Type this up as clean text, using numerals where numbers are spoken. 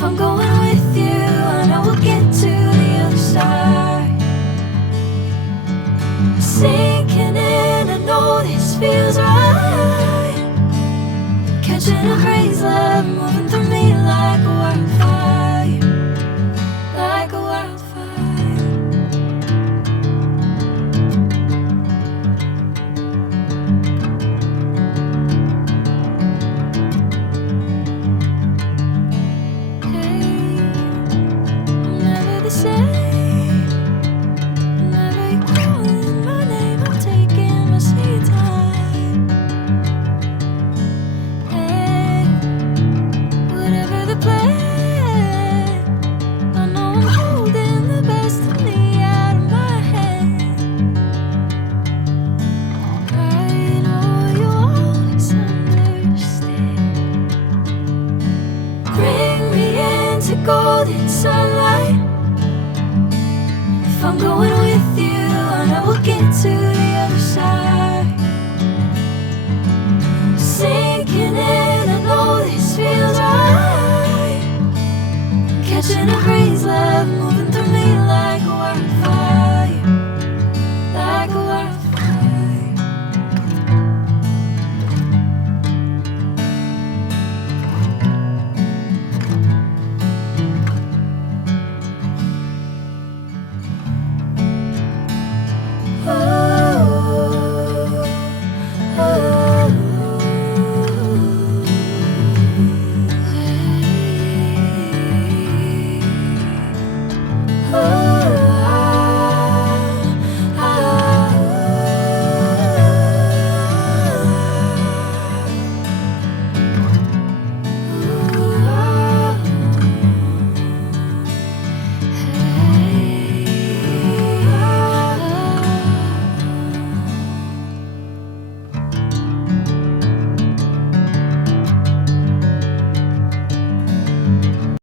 If I'm going with you, I know we'll get to the other side. Sinking in, I know this feels right. Catching a breeze, love moving through me like a wildfire, like a wildfire. Hey, I'm never the same. Whenever you're calling my name, I'm taking my sweet time. Hey, whatever the plan, I know I'm holding the best of me out of my hand. I know you'll always understand. Bring me into golden sunlight. If I'm going with you, I know we'll get to the other side. Sinking in, I know this feels right.